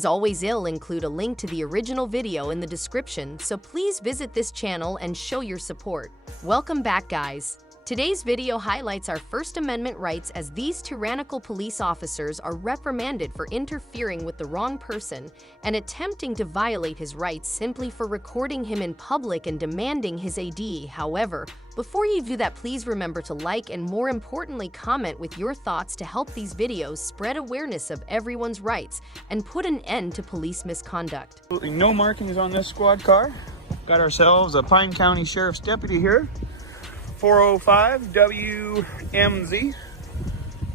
As always, I'll include a link to the original video in the description, so please visit this channel and show your support. Welcome back, guys. Today's video highlights our First Amendment rights as these tyrannical police officers are reprimanded for interfering with the wrong person and attempting to violate his rights simply for recording him in public and demanding his AD. However, before you do that, please remember to like and, more importantly, comment with your thoughts to help these videos spread awareness of everyone's rights and put an end to police misconduct. Absolutely no markings on this squad car. Got ourselves a Pine County Sheriff's deputy here. 405 WMZ.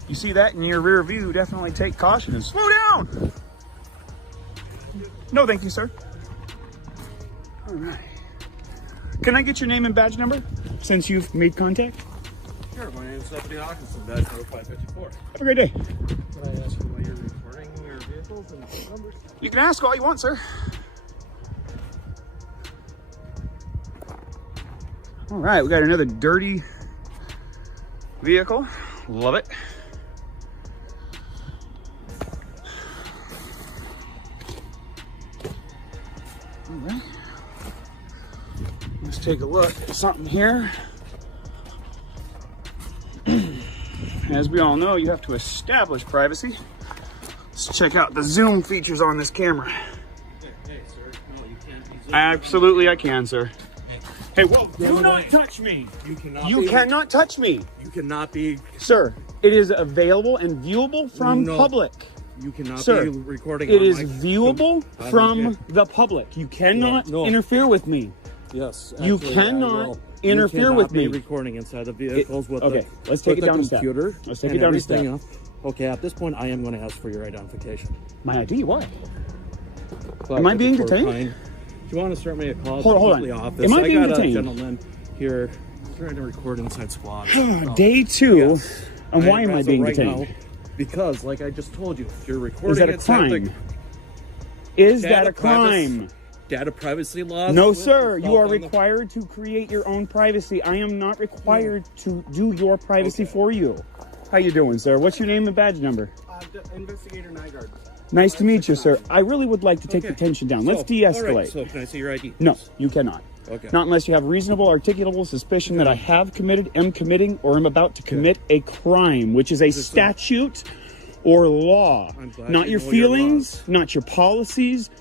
You see that in your rear view, definitely take caution and slow down. No, thank you, sir. All right. Can I get your name and badge number since you've made contact? Sure, my name is Deputy Hawkinson, badge number 554. Have a great day. Can I ask you why you're recording your vehicles and plate numbers? You can ask all you want, sir. All right, we got another dirty vehicle. Love it. All right. Let's take a look at something here. As we all know, you have to establish privacy. Let's check out the zoom features on this camera. Hey, sir. No, you can't be zooming. Absolutely, I can, sir. Hey, whoa, do not touch me. You cannot touch me. You cannot be. Sir, it is available and viewable from public. You cannot Sir, be recording. It is viewable from the public. You cannot interfere with me. Yes. You cannot interfere with me. You cannot be recording inside the vehicles with okay, the, let's take it down a step. Computer. Let's take it down a step. Okay, at this point, I am going to ask for your identification. My ID? Why? But am I being detained? Do you want to start me a call? Hold on. Office? Am I being got detained? A gentleman here trying to record inside squad. Day two. Yes. And why am I being detained? Now, because, like I just told you, if you're recording. Is that a crime? Is that a crime? Data privacy laws? No, sir. You are required to create your own privacy. I am not required to do your privacy for you. How you doing, sir? What's your name and badge number? Investigator Nygaard. Nice to meet you, sir. I really would like to take the tension down. Let's de-escalate. Right, so can I see your ID? No, you cannot. Okay. Not unless you have reasonable, articulable suspicion that I have committed, am committing, or am about to commit a crime, which is a statute or law. Not your feelings, not your policies,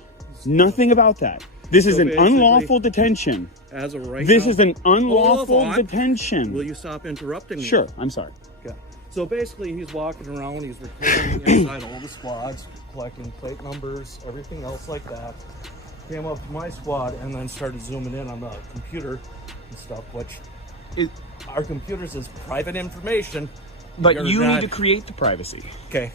nothing about that. This is an unlawful detention. As of right now. This is an unlawful detention. Will you stop interrupting me? Sure, I'm sorry. Okay. So basically, he's walking around, he's recording inside all the squads, collecting plate numbers, everything else like that. Came up to my squad and then started zooming in on the computer and stuff, which our computers is private information. But you need to create the privacy. Okay.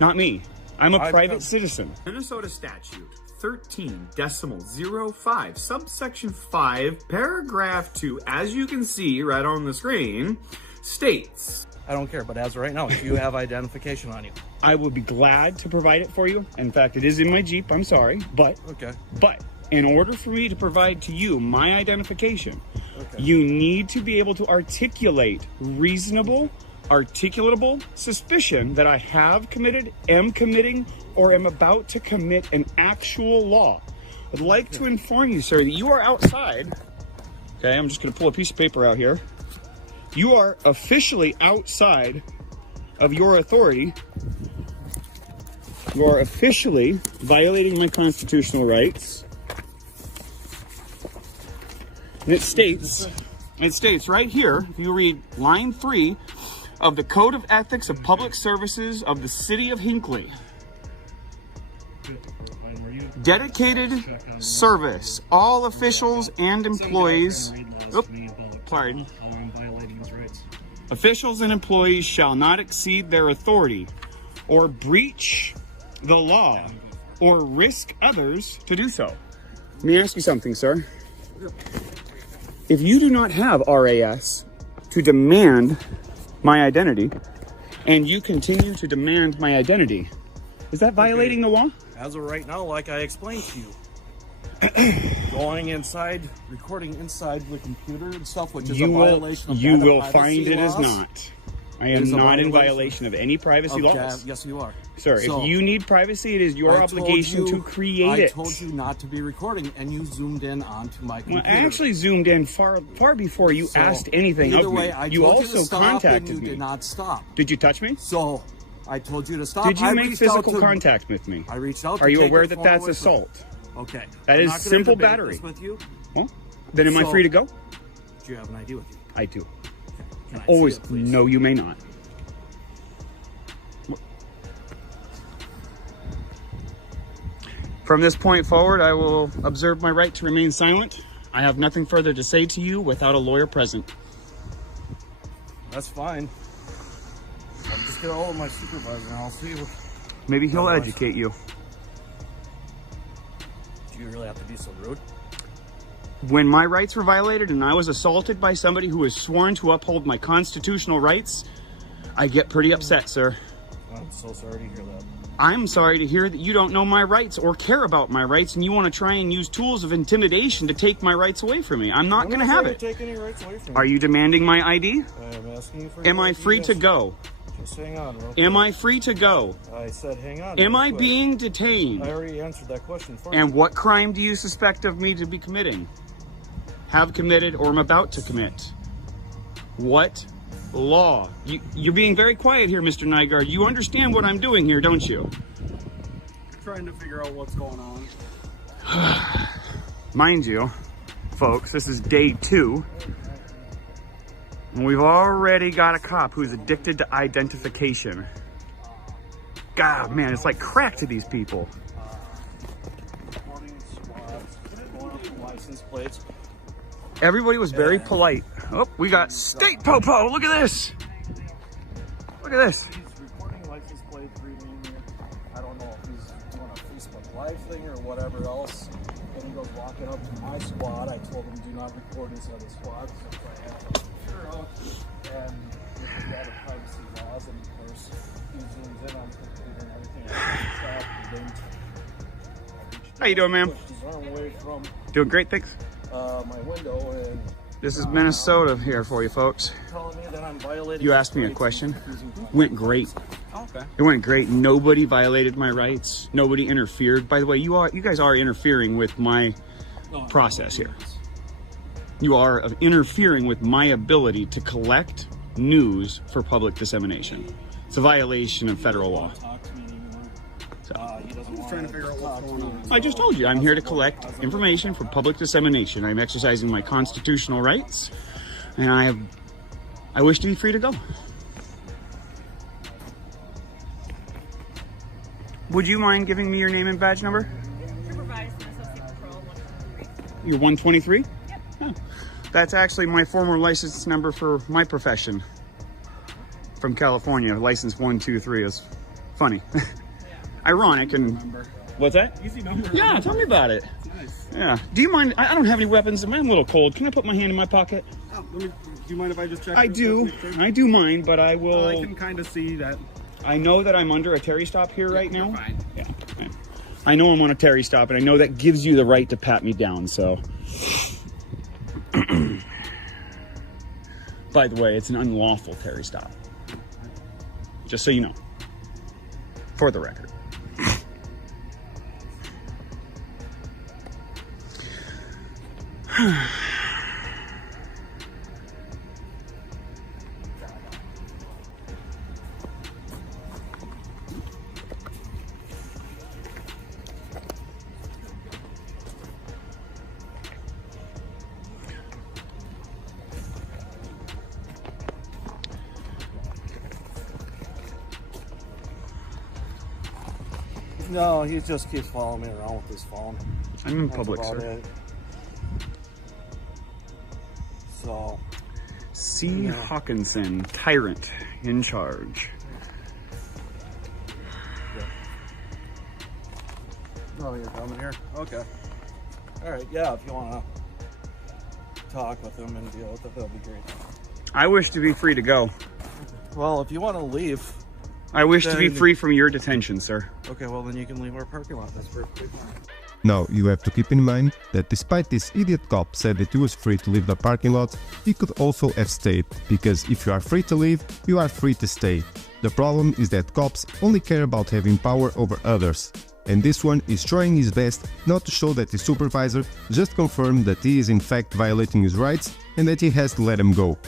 Not me. I'm a private citizen. Minnesota statute 13.05, subsection 5, paragraph 2, as you can see right on the screen, states. I don't care, but as of right now, if you have identification on you. I would be glad to provide it for you. In fact, it is in my Jeep. I'm sorry. But in order for me to provide to you my identification, you need to be able to articulate reasonable, articulatable suspicion that I have committed, am committing, or am about to commit an actual law. I'd like to inform you, sir, that you are outside. Okay, I'm just going to pull a piece of paper out here. You are officially outside of your authority. You are officially violating my constitutional rights. And it states right here, if you read line 3 of the Code of Ethics of Public Services of the City of Hinckley. Dedicated service. All officials and employees. Pardon. Officials and employees shall not exceed their authority or breach the law or risk others to do so. Let me ask you something, sir. If you do not have RAS to demand my identity and you continue to demand my identity, is that violating the law? As of right now, like I explained to you, going inside, recording inside the computer and stuff, which is a violation of you will data find privacy it laws. is not. I am not in violation of any privacy laws. Yes, you are. Sir, if you need privacy, it is your obligation to create it. I told you not to be recording, and you zoomed in onto my computer. Well, I actually zoomed in far before you asked anything of me. You also contacted me. You did not stop. Did you touch me? So, I told you to stop. Did you make physical contact with me? I reached out to Are you aware that that's assault? Okay. That is simple battery. With you. Well, then am I free to go? Do you have an ID with you? I do. Can I Always. see it, please? No, you may not. From this point forward, I will observe my right to remain silent. I have nothing further to say to you without a lawyer present. That's fine. I'll just get a hold of my supervisor and I'll see what... Maybe he'll educate you. Do you really have to be so rude? When my rights were violated and I was assaulted by somebody who was sworn to uphold my constitutional rights, I get pretty upset, sir. I'm so sorry to hear that. I'm sorry to hear that you don't know my rights or care about my rights and you want to try and use tools of intimidation to take my rights away from me. I'm not going to have it. Take any rights away from Are you demanding my ID? I'm asking you for Am I free to go? Just hang on. Am I free to go? I said hang on. Am I being detained? I already answered that question for you. And what crime do you suspect of me to be committing? Have committed or am about to commit? What law? You're being very quiet here, Mr. Nygaard. You understand what I'm doing here, don't you? Trying to figure out what's going on. Mind you, folks, this is day 2. And we've already got a cop who's addicted to identification. God, man, it's like crack to these people. License plates. Everybody was very polite. Oh, we got state popo. Look at this. Look at this. He's recording license plates, reading. I don't know if he's doing a Facebook Live thing or whatever else. And he goes walking up to my squad. I told him do not record inside the squad since I have a computer out. And with the data privacy laws, and of course, he zooms in on the computer and everything. How you doing, ma'am? Pushed his arm away from Doing great, thanks. my window, and This is Minnesota here for you, folks. telling me that I'm violating. You asked me a question. Went great. Oh, okay. It went great. Nobody violated my rights. Nobody interfered. By the way, you guys are interfering with my process here. You are interfering with my ability to collect news for public dissemination. It's a violation of federal law. He's trying to figure out what's going on. I just told you, I'm here to collect information for public dissemination. I'm exercising my constitutional rights, and I wish to be free to go. Would you mind giving me your name and badge number? You're 123? Yep. Oh. That's actually my former license number for my profession from California. License 123 is funny. Ironic and... What's that? Easy number. Yeah, tell me about it. Nice. Yeah. Do you mind? I don't have any weapons. I'm a little cold. Can I put my hand in my pocket? Oh, do you mind if I just check? I do. I do mind, but I will... I can kind of see that. I know that I'm under a Terry stop here right now. You're fine. Yeah. I know I'm on a Terry stop, and I know that gives you the right to pat me down, so... By the way, it's an unlawful Terry stop. Just so you know. For the record. No, he just keeps following me around with his phone. I'm in That's public, about sir. it. So... C. Hawkinson, Tyrant, in charge. Yeah. Oh, you're coming here? Okay. Alright, yeah, if you want to talk with him and deal with it, that'll be great. I wish to be free to go. Well, if you want to leave... I wish to be Then- free from your detention, sir. Okay, well then you can leave our parking lot. That's perfectly fine. Now, you have to keep in mind that despite this idiot cop said that he was free to leave the parking lot, he could also have stayed, because if you are free to leave, you are free to stay. The problem is that cops only care about having power over others. And this one is trying his best not to show that his supervisor just confirmed that he is in fact violating his rights and that he has to let him go.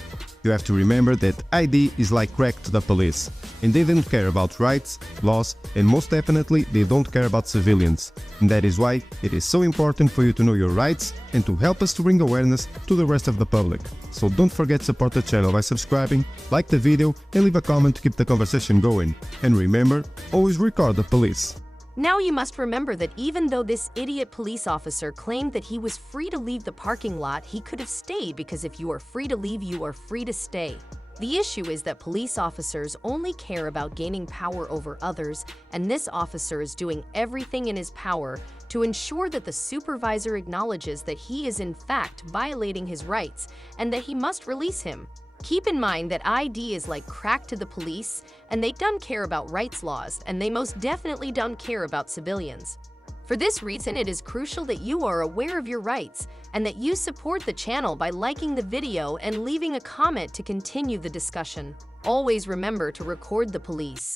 You have to remember that ID is like crack to the police, and they don't care about rights, laws, and most definitely they don't care about civilians. And that is why it is so important for you to know your rights and to help us to bring awareness to the rest of the public. So don't forget to support the channel by subscribing, like the video and leave a comment to keep the conversation going. And remember, always record the police. Now you must remember that even though this idiot police officer claimed that he was free to leave the parking lot, he could have stayed, because if you are free to leave, you are free to stay. The issue is that police officers only care about gaining power over others, and this officer is doing everything in his power to ensure that the supervisor acknowledges that he is in fact violating his rights and that he must release him. Keep in mind that ID is like crack to the police, and they don't care about rights laws, and they most definitely don't care about civilians. For this reason, it is crucial that you are aware of your rights and that you support the channel by liking the video and leaving a comment to continue the discussion. Always remember to record the police.